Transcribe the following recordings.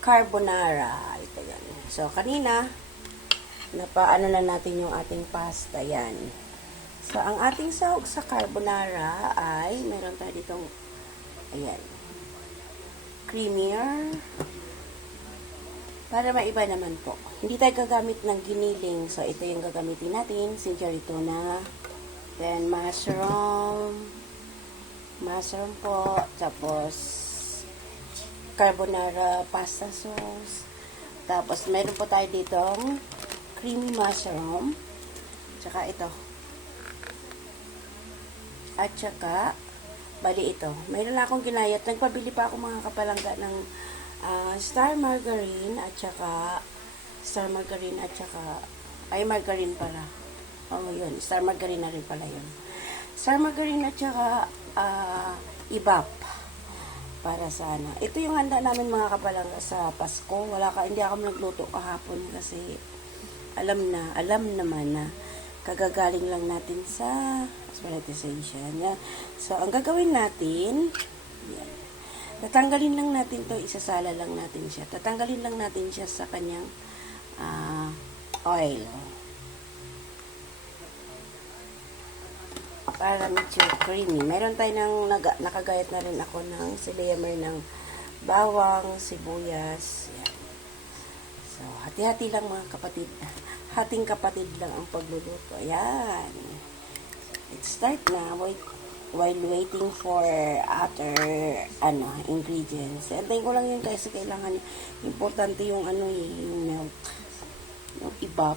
carbonara. Ito yan. So, kanina, napaano na natin yung ating pasta. Yan. So, ang ating sahog sa carbonara ay, meron tayo ditong, ayan, creamier. Para maiba naman po. Hindi tayo gagamit ng giniling. So, ito yung gagamitin natin. Sincere tuna. Then, mushroom. Mushroom po. Tapos, carbonara pasta sauce. Tapos, meron po tayo ditong creamy mushroom. Tsaka ito. At tsaka, bali ito. Mayroon na akong ginayat. Nagpabili pa ako mga kapalangga ng star margarine at saka ay margarine pala. Oh, yun. Star margarine na rin pala yun. Star margarine at saka ibap para sana. Ito yung handa namin mga kapalangga sa Pasko. Hindi ako nagluto kahapon kasi alam naman na kagagaling lang natin sa monetization. So, ang gagawin natin, yan. Tatanggalin lang natin to, isasala lang natin siya. Tatanggalin lang natin siya sa kanyang oil. Para medyo creamy. Meron tayo nakagayat na rin ako ng silayamer ng bawang, sibuyas. Yan. So, hati-hati lang mga kapatid. Hating kapatid lang ang pagluluto. Ayan. Let's start na. While waiting for other ingredients. Antayin ko lang yun kasi kailangan importante yung yung milk, yung ibap.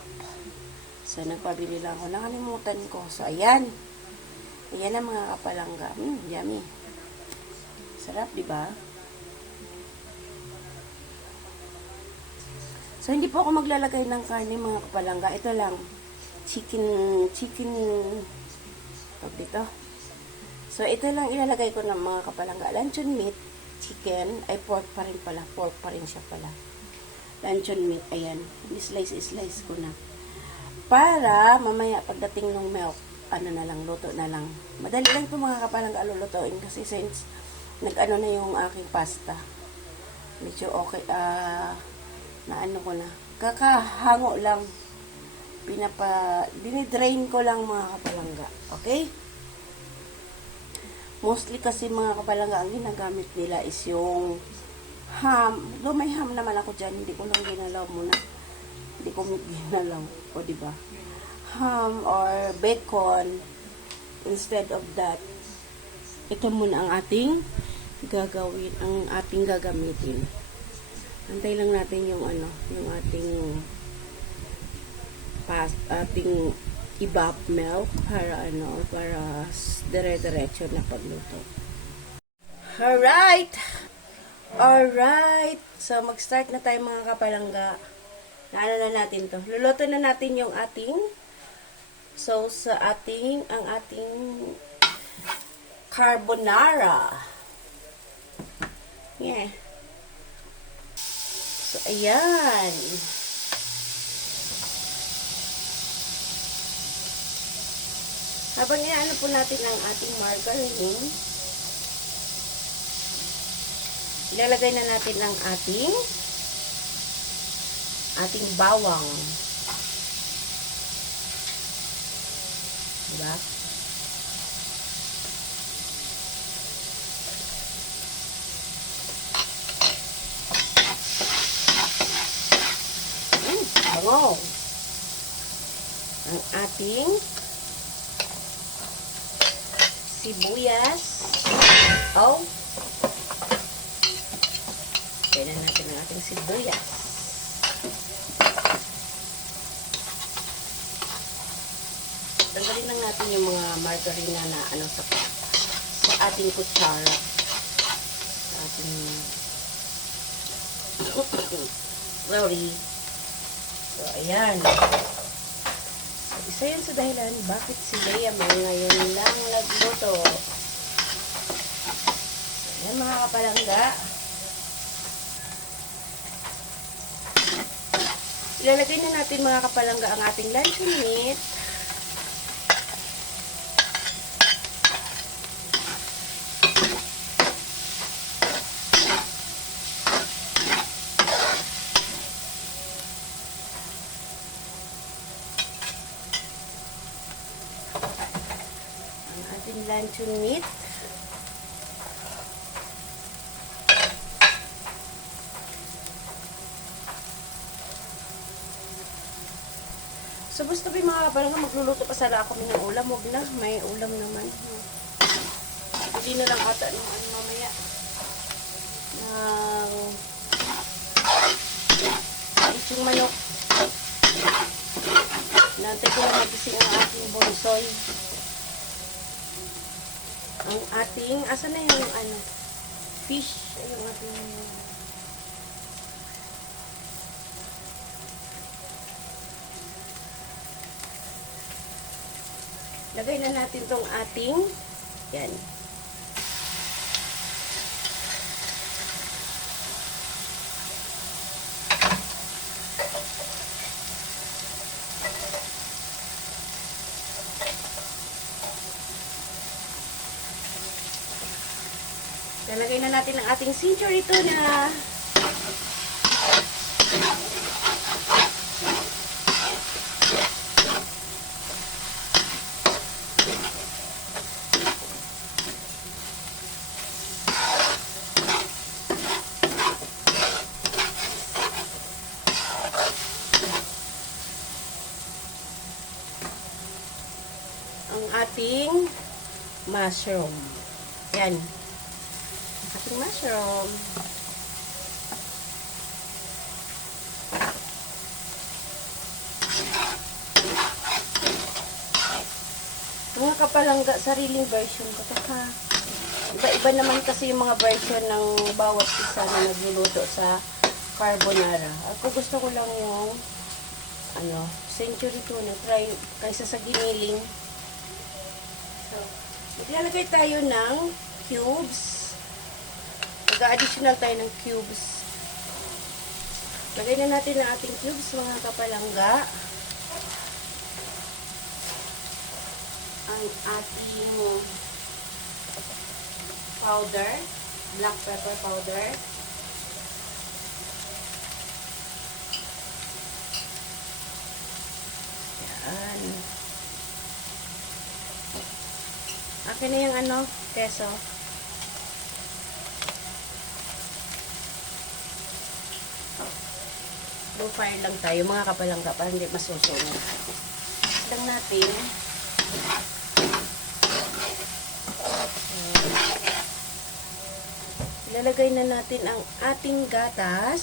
So nagpabili lang ako, nakalimutan ko. So ayan na mga kapalangga. Yummy, sarap, di ba? So hindi po ako maglalagay ng karne mga kapalangga. Ito lang chicken dito. So, ito lang ilalagay ko ng mga kapalangga. Luncheon meat, chicken, ay pork pa rin pala. Pork pa rin siya pala. Luncheon meat, ayan. Slice ko na. Para, mamaya, pagdating ng milk, luto na lang. Madali lang ito mga kapalangga lulutuin kasi since nag-ano na yung aking pasta. Medyo okay, ko na. Kakahango lang. Dinidrain ko lang mga kapalangga. Okay? Mostly kasi mga kapalangga, ang ginagamit nila is yung ham. Though may ham naman ako dyan, hindi ko lang ginalaw muna. Hindi ko ginalaw. O, diba? Ham or bacon. Instead of that, ito muna ang ating gagamitin. Antay lang natin yung yung ating ibap milk para dire-diretso na pagluto. Alright! So, mag-start na tayo mga kapalangga. Na natin to. Luluto na natin yung ating sauce sa ang ating carbonara. Yeah. So, ayan. Habang inaano po natin ang ating margarine, ilalagay na natin ang ating bawang. Diba? Bango. Ang ating sibuyas. Kailan natin ang ating sibuyas. Tanggalin lang natin yung mga margarine na sa ating kutsara. Sa ating sorry. So, ayan. So, isa yun sa dahilan bakit si Lea may ngayon lang nagluto. So, ayan mga kapalangga. Ilalagay na natin mga kapalangga ang ating luncheon meat. luncheon meat. So, basta ba mga kapalang magluluto pa sana ako ng ulam. Huwag na, may ulam naman. Hindi na lang ata ng ano mamaya. Ng manok. Nantay ko na magising ang ating bonsoy. Ang ating, asa na yung ano, fish. Ay, yung ating, lagay na natin tong ating, yan. Lalagay na natin ang ating century tuna. Ang ating mushroom. Yan. Ating mushroom. Mga kapalangga, sariling version ko to ha. Iba-iba naman kasi yung mga version ng bawat isa na nagluluto sa carbonara. Ako gusto ko lang yung ano, century tuna. Try kaysa sa giniling. So, maglalagay tayo ng cubes. Mag-additional tayo ng cubes. Lagay na natin ang ating cubes, mga kapalangga. Ang ating powder, black pepper powder. Yan. Akin na yung ano, keso. Low fire lang tayo, mga kapalangga, para hindi masusunog. Lang natin. Ilalagay na natin ang ating gatas.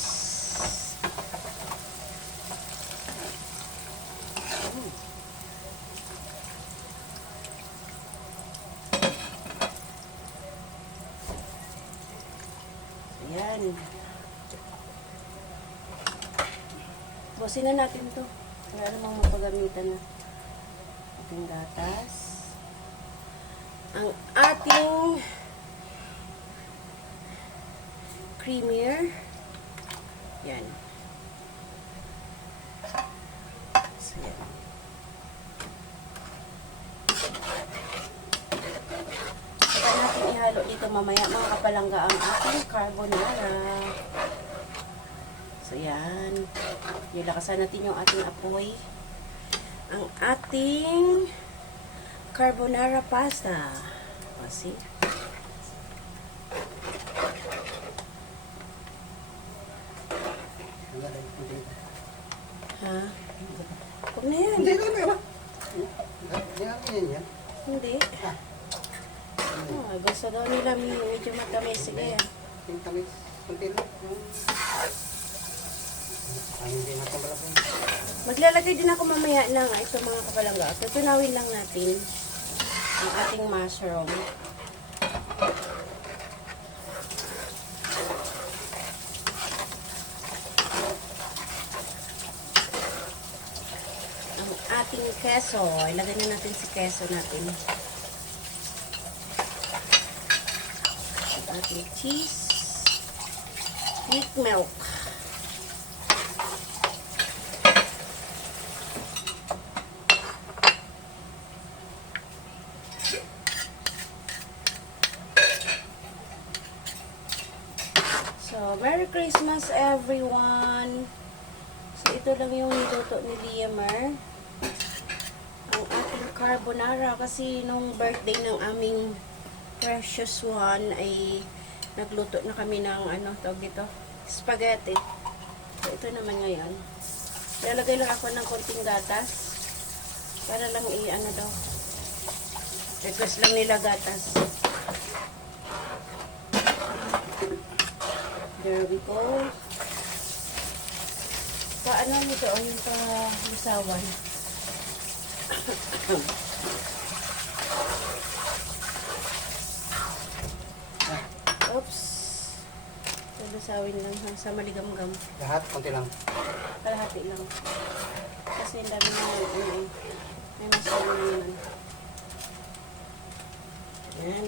Ayan. Busin na natin to. Kaya namang mapagamitan na ating gatas. Ang ating creamier. Yan. So, yan. Saka natin ihalo dito mamaya, mga kapalangga, ang ating carbonara. So, yan. Nilakasan natin yung ating apoy. Ang ating carbonara pasta. O, see? Ha? Huwag na yan. Hindi naman ba? Hindi. Oh, gusto daw nila medyo matamis. Sige. Yung tamis. Kunti lang. Hindi na kamalapin. Maglalagay din ako mamaya ng ito, mga kapalangga. Tutunawin lang natin ang ating mushroom. Ang ating keso. Ilagay na natin si keso natin. Ang ating cheese. Milk milk. So, Merry Christmas everyone! So, ito lang yung niluto ni Liamer. Ang ating carbonara kasi nung birthday ng aming precious one ay nagluto na kami ng ano, tawag dito, spaghetti. So, ito naman ngayon. Lalagay lang ako ng konting gatas para lang ano daw. Request lang nila gatas. There we go. Paano nito? Yung pa-lusawan. Oops. Lusawin lang sa maligam-gam. Lahat, konti lang. Kalahati lang. Kasi ang dami na may masama na yun. Yan.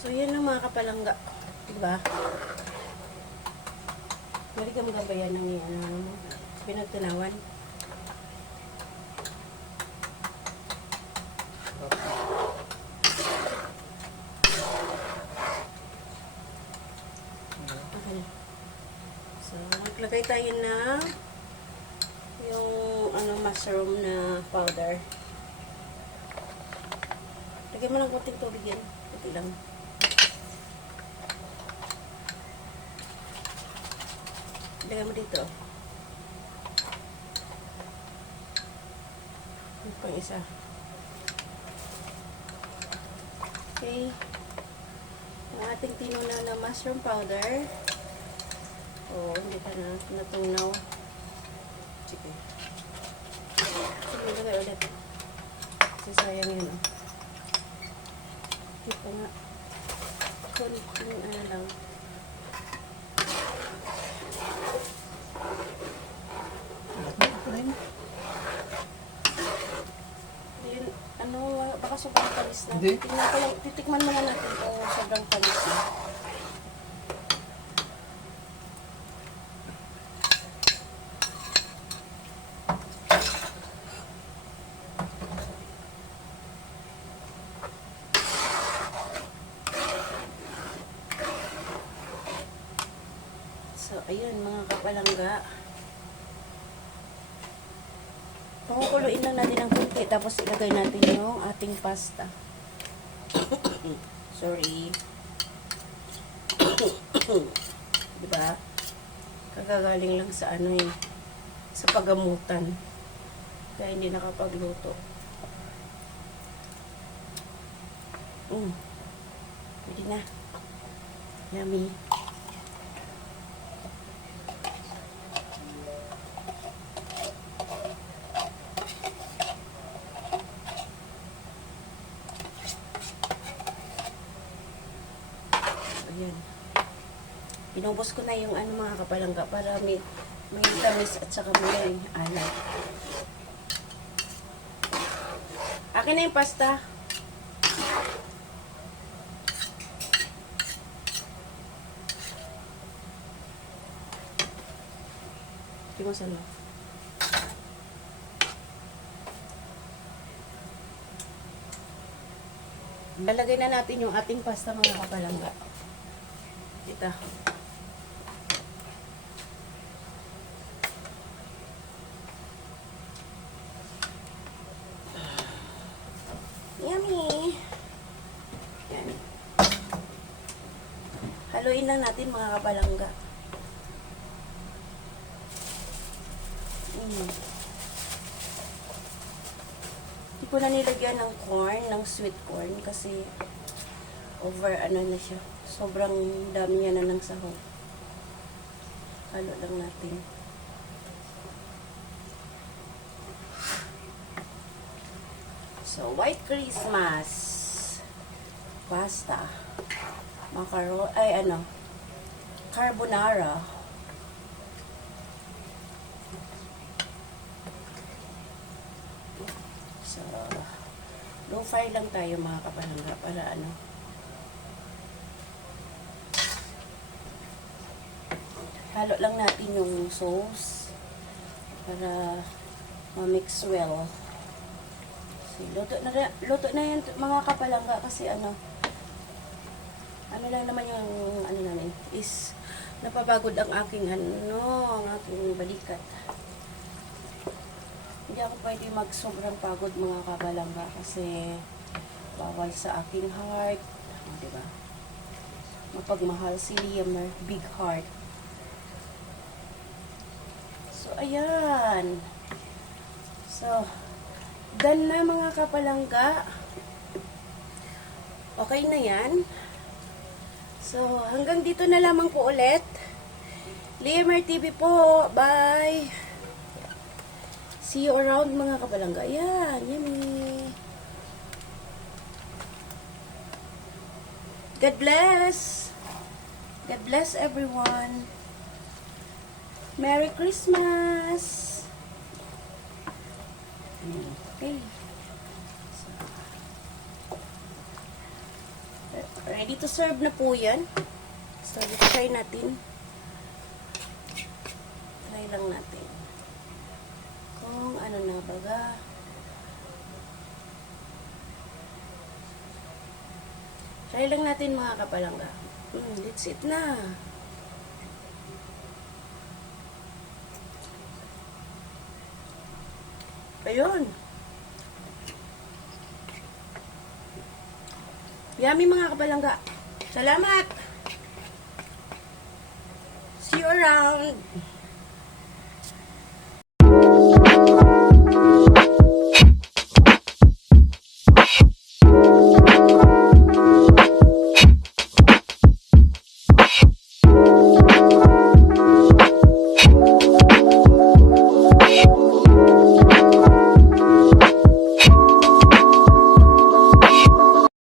So, yan ang mga kapalangga. Diba? Maligam-gam ba yan ng pinagtunawan? Okay. So, maglagay tayo na yung mushroom na powder. Lagyan mo ng konting tubig yan. Kunti lang. Lagyan mo dito. Ito pang isa. Okay. Ang ating tinuna na mushroom powder. Oh, hindi ka na natunaw. Sige. Sige, lagay ulit. Kasi sayang yun, oh. Ito nga. Kunting ano lang. Yun, baka sobrang tamis na. Hindi. Tingnan ko lang, titikman muna natin kung sobrang tamis na. So, ayun mga kapalangga. Pangukuluin lang natin ng kunti, tapos ilagay natin yung ating pasta. Sorry. Diba? Kagagaling lang sa sa pagamutan. Kaya hindi nakapagluto. Pwede na. Yummy. Ayan. Inubos ko na yung mga kapalangga para may tamis at saka may alat. Akin na yung pasta. Hindi mo salo. Lalagay na natin yung ating pasta mga kapalangga. Ito. Yummy! Yan. Haluin lang natin mga kapalangga. Hindi ko na nilagyan ng corn, ng sweet corn kasi over na siya. Sobrang dami niya na ng sahog. Halo lang natin. So, White Christmas pasta. Carbonara. So, low fire lang tayo mga kapalangga para halo lang natin yung sauce para ma-mix well. So, Okay, luto na yan mga kapalangga kasi ano lang naman yung ano namin is napapagod ang aking ang aking balikat. Hindi ako pwede mag-sobrang pagod mga kapalangga kasi bawal sa aking heart. Diba? Mapagmahal si Liamer, big heart. So, ayan. So, done na mga kapalangga. Okay na yan. So, hanggang dito na lamang po ulit. Liamer TV po. Bye! See you around mga kapalangga. Ayan, yummy! God bless! God bless everyone! Merry Christmas! Okay. Ready to serve na po yan. So, try natin. Try lang natin. Kung ano na baga. Try lang natin mga kapalangga. That's it na. Ayun. Yummy mga kapalangga. Salamat! See you around!